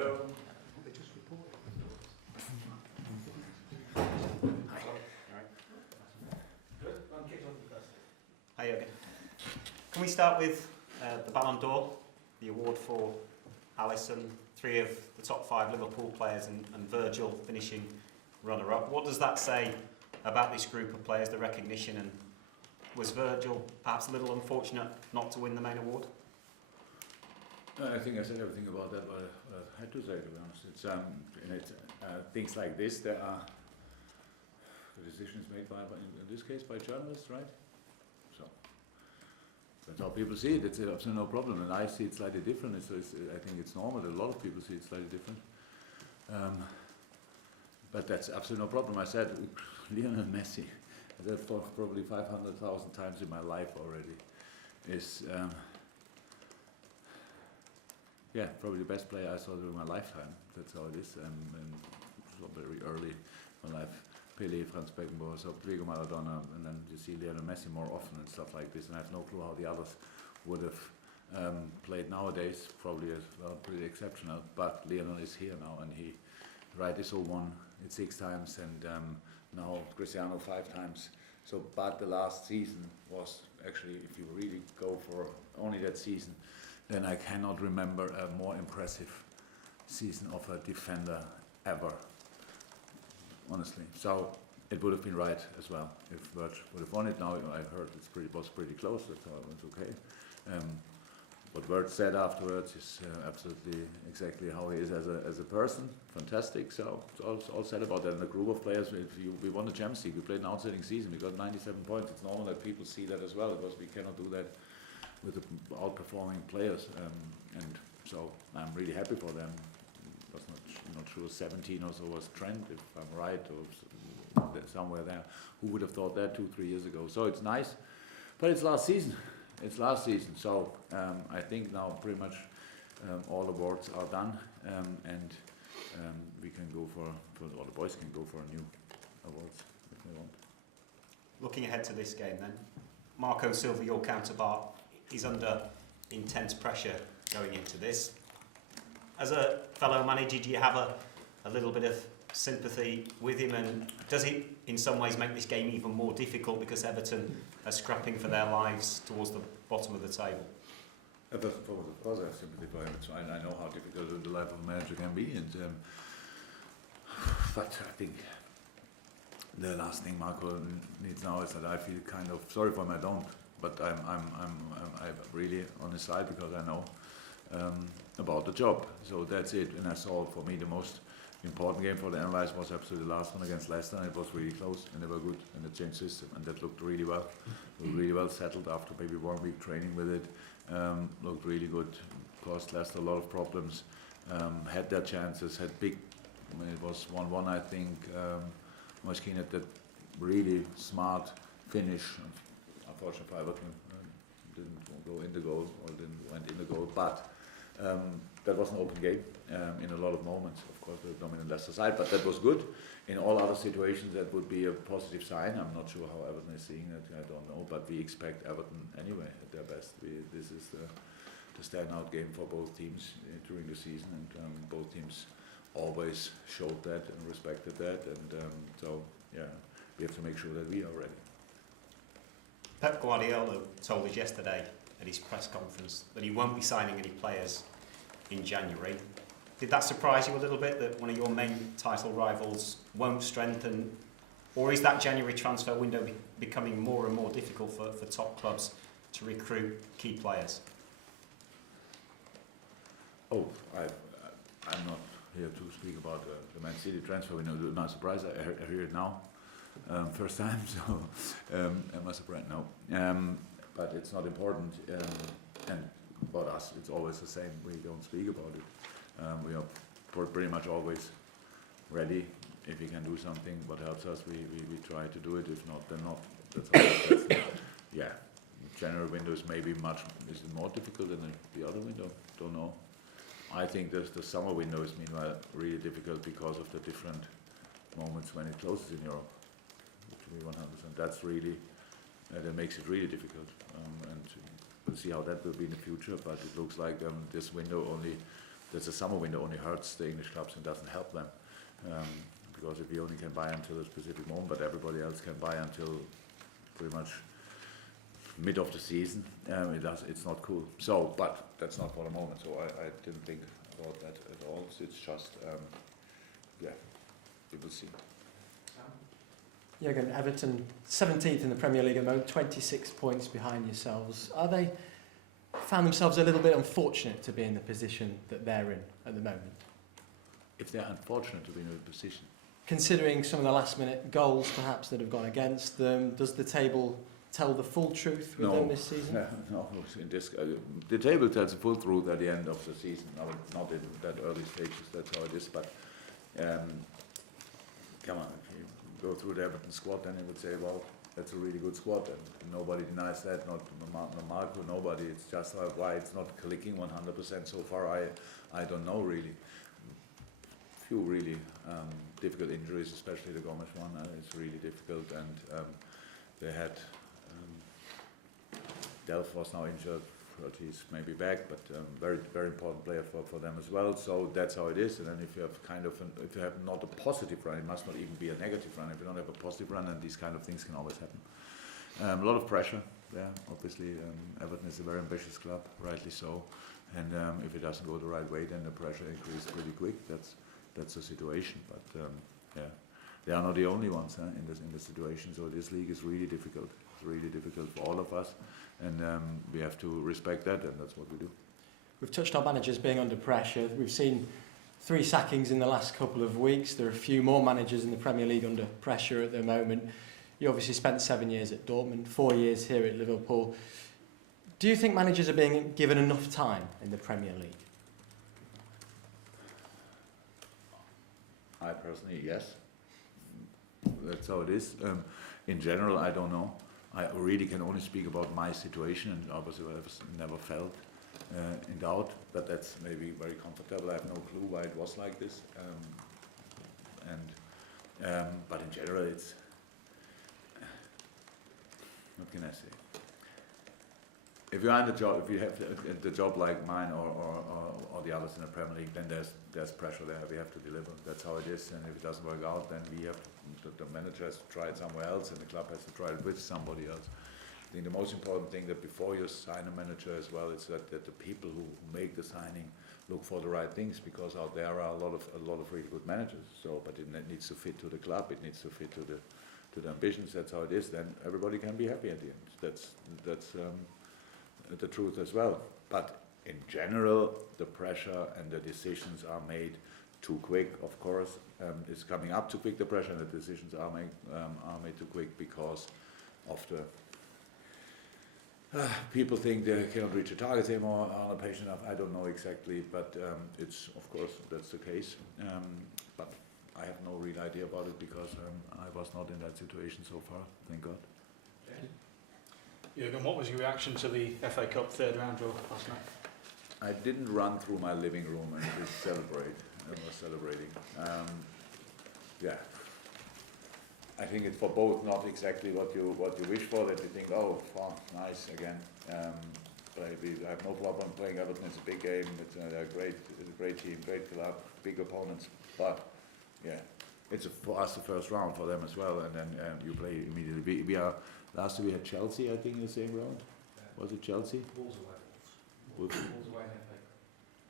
Hello. Hi, Jurgen. Can we start with the Ballon d'Or, the award for Alisson, 3 of the top 5 Liverpool players and Virgil finishing runner-up. What does that say about this group of players, the recognition, and was Virgil perhaps a little unfortunate not to win the main award? I think I said everything about that what I had to say, to be honest. It's things like this, there are the decisions made by in this case by journalists, right? So that's how people see it. It's absolutely no problem, and I see it slightly different. I think it's normal that a lot of people see it slightly different. But that's absolutely no problem. I said Lionel Messi, I said for probably 500,000 times in my life already, is yeah, probably the best player I saw during my lifetime. That's how it is. And so very early in my life, Pelé, Franz Beckenbauer, so Diego Maradona, and then you see Lionel Messi more often and stuff like this. And I have no clue how the others would have played nowadays. Probably as well, pretty exceptional. But Lionel is here now, and he so won it 6 times, and now Cristiano 5 times. So, but the last season was actually, if you really go for only that season, then I cannot remember a more impressive season of a defender ever, honestly. So it would have been right as well if Virgil would have won it. Now I heard it was pretty close, that's how it was okay. What Virgil said afterwards is absolutely exactly how he is as a person, fantastic. So it's all said about that. And a group of players, we won the Champions League, we played an outstanding season, we got 97 points. It's normal that people see that as well, because we cannot do that with the outperforming players, and so I'm really happy for them. I was not sure 17 or so was Trent, if I'm right, or somewhere there. Who would have thought that 2-3 years ago? So it's nice, but it's last season. It's last season, so I think now pretty much all awards are done, and we can go for or the boys can go for a new awards if they want. Looking ahead to this game then, Marco Silva, your counterpart, is under intense pressure going into this. As a fellow manager, do you have a little bit of sympathy with him, and does it in some ways make this game even more difficult because Everton are scrapping for their lives towards the bottom of the table? First and foremost, of course I have sympathy for him. So I know how difficult the life of a manager can be, and but I think the last thing Marco needs now is that I feel kind of sorry for him. I don't. But I'm really on his side because I know about the job. So that's it. And I saw, for me, the most important game for the analyst was absolutely the last one against Leicester. And it was really close, and they were good, and they changed system, and that looked really well. Really well settled after maybe 1 week training with it. Looked really good. Caused Leicester a lot of problems. Had their chances. Had big. I mean, it was 1-1, I think. Moiskin had that really smart finish. Unfortunately for Everton, didn't go in the goal, or went in the goal, but that was an open game in a lot of moments. Of course, the dominant Leicester side, but that was good. In all other situations, that would be a positive sign. I'm not sure how Everton is seeing it, I don't know, but we expect Everton anyway at their best. This is the standout game for both teams during the season, and both teams always showed that and respected that, and so yeah, we have to make sure that we are ready. Pep Guardiola told us yesterday at his press conference that he won't be signing any players in January. Did that surprise you a little bit, that one of your main title rivals won't strengthen? Or is that January transfer window becoming more and more difficult for top clubs to recruit key players? Oh, I'm not here to speak about the Man City transfer window. Not surprised, I hear it now. First time, so am I surprised? No. But it's not important, and about us, it's always the same. We don't speak about it. We are pretty much always ready. If we can do something, what helps us, we try to do it. If not, then not. That's yeah. January window is maybe is it more difficult than the other window? Don't know. I think the summer window is meanwhile really difficult because of the different moments when it closes in Europe. Which we 100%. That's really that makes it really difficult, and we'll see how that will be in the future. But it looks like this window only that's a summer window only hurts the English clubs and doesn't help them. Because if you only can buy until a specific moment, but everybody else can buy until pretty much mid of the season, it's not cool. So, but that's not for the moment. So I didn't think about that at all. It's just, yeah, we will see. Jurgen, Everton 17th in the Premier League at the moment, 26 points behind yourselves. Are they found themselves a little bit unfortunate to be in the position that they're in at the moment? If they're unfortunate to be in a position. Considering some of the last-minute goals perhaps that have gone against them, does the table tell the full truth with them this season? No, in this, the table tells the full truth at the end of the season. Not in that early stages, that's how it is. But come on, if you go through the Everton squad, then you would say, well, that's a really good squad, and nobody denies that, not Marco, nobody. It's just why it's not clicking 100% so far, I don't know really. Few really difficult injuries, especially the Gomes one. It's really difficult, and they had Delph was now injured, but he's maybe back, but very important player for them as well. So that's how it is. And then if you have if you have not a positive run, it must not even be a negative run. If you don't have a positive run, then these kind of things can always happen. A lot of pressure. Yeah, obviously Everton is a very ambitious club, rightly so. And if it doesn't go the right way, then the pressure increases pretty quick. That's the situation. But yeah, they are not the only ones in this situation. So this league is really difficult. It's really difficult for all of us, and we have to respect that, and that's what we do. We've touched on managers being under pressure. We've seen 3 sackings in the last couple of weeks. There are a few more managers in the Premier League under pressure at the moment. You obviously spent 7 years at Dortmund, 4 years here at Liverpool. Do you think managers are being given enough time in the Premier League? I personally, yes. That's how it is. In general, I don't know. I really can only speak about my situation, and obviously I've never felt in doubt, but that's maybe very comfortable. I have no clue why it was like this. But in general, it's, what can I say? If you are in the job, if you have the job like mine or the others in the Premier League, then there's pressure there. We have to deliver. That's how it is. And if it doesn't work out, then the manager has to try it somewhere else, and the club has to try it with somebody else. I think the most important thing that before you sign a manager as well is that the people who make the signing look for the right things, because out there are a lot of really good managers. So, but it needs to fit to the club. It needs to fit to the ambitions. That's how it is. Then everybody can be happy at the end. That's the truth as well. But in general, the pressure and the decisions are made too quick, of course. It's coming up too quick, the pressure, and the decisions are made too quick because of the people think they cannot reach a target anymore, are not patient enough. I don't know exactly, but it's, of course, that's the case. But I have no real idea about it because I was not in that situation so far, thank God. Jurgen, what was your reaction to the FA Cup third round draw last night? I didn't run through my living room and just celebrate. I was celebrating. Yeah, I think it's for both not exactly what you wish for. That you think, oh, wow, nice again. But I have no problem playing Everton. It's a big game. It's a great team, great club, big opponents. But yeah, it's for us the first round, for them as well. And then you play immediately. We are. Last year we had Chelsea, I think, in the same round. Was it Chelsea? Wolves away. Wolves away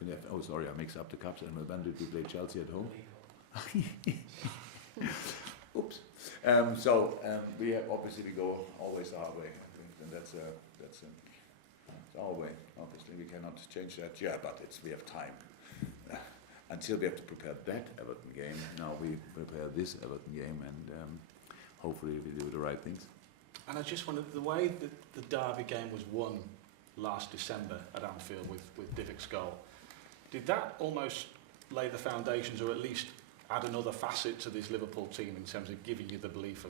in FA Cup. Oh, sorry, I mixed up the cups. And when did we play Chelsea at home? Oops. We have, obviously we go always our way, I think, and that's our way. Obviously, we cannot change that. Yeah, but we have time. Until we have to prepare that Everton game. Now we prepare this Everton game, and hopefully we do the right things. And I just wondered, the way that the derby game was won last December at Anfield with Divic's goal, did that almost lay the foundations, or at least add another facet to this Liverpool team in terms of giving you the belief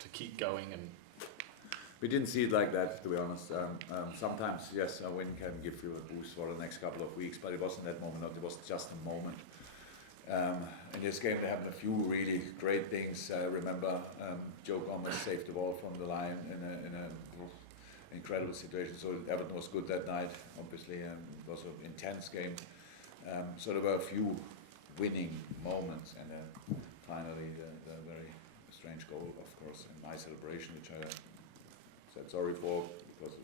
to keep going? And we didn't see it like that, to be honest. Sometimes, yes, a win can give you a boost for the next couple of weeks, but it wasn't that moment. It was just a moment. In this game, there happened a few really great things. I remember Joe Gomez saved the ball from the line in an incredible situation. So Everton was good that night, obviously, and it was an intense game. So there were a few winning moments, and then finally the very strange goal, of course, in my celebration, which I said sorry for, because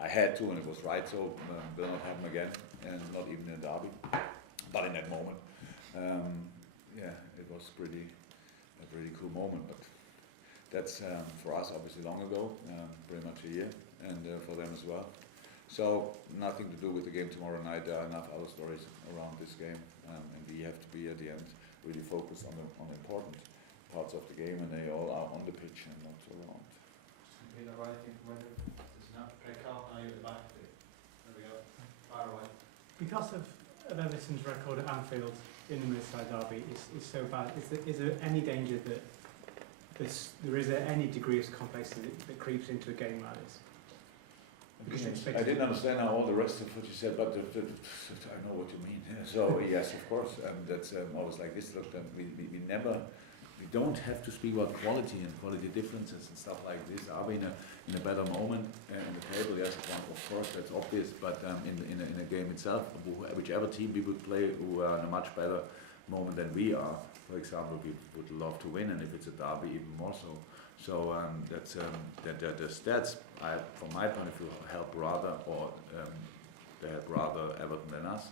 I had to, and it was right, so will not happen again, and not even in a derby. But in that moment, yeah, it was a pretty cool moment. But that's for us obviously long ago, pretty much a year, and for them as well. So nothing to do with the game tomorrow night. There are enough other stories around this game, and we have to be at the end really focused on the important parts of the game, and they all are on the pitch and not around. Peter, right, I think whether it's not red card now you're at the back. There we go. Far away. Because of Everton's record at Anfield in the Merseyside derby is so bad, is there any danger that there is any degree of complacency that creeps into a game like this? I didn't understand all the rest of what you said, but I know what you mean. Yeah. So yes, of course, that's always like this. Look, we don't have to speak about quality and quality differences and stuff like this. Are we in a better moment in the table? Yes, of course, that's obvious. But in a game itself, whichever team we would play who are in a much better moment than we are, for example, we would love to win, and if it's a derby, even more so. So that's the stats, from my point of view, help rather, or they help rather Everton than us,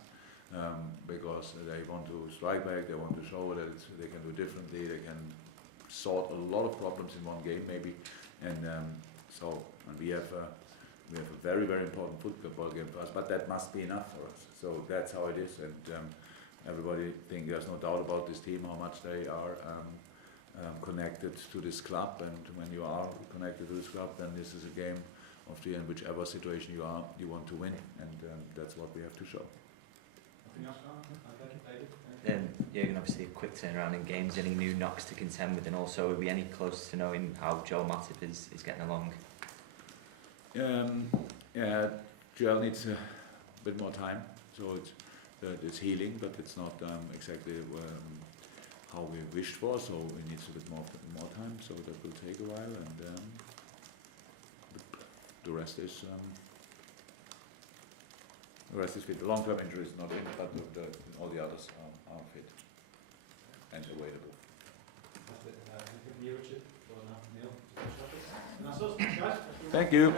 because they want to strike back, they want to show that they can do it differently, they can sort a lot of problems in one game maybe, and we have a very, very important football game for us, but that must be enough for us. So that's how it is, and everybody think there's no doubt about this team, how much they are connected to this club, and when you are connected to this club, then this is a game of the end, whichever situation you are, you want to win, and that's what we have to show. Jurgen, obviously a quick turnaround in games, any new knocks to contend with, and also are we any close to knowing how Joel Matip is getting along? Yeah, Joel needs a bit more time, so it's healing, but it's not exactly how we wished for, so we need a bit more time, so that will take a while, and the rest is fit. The long-term injury is not in, but all the others are fit and available. That's it. Neil, Richard, well enough, Neil. That's us, guys. Thank you.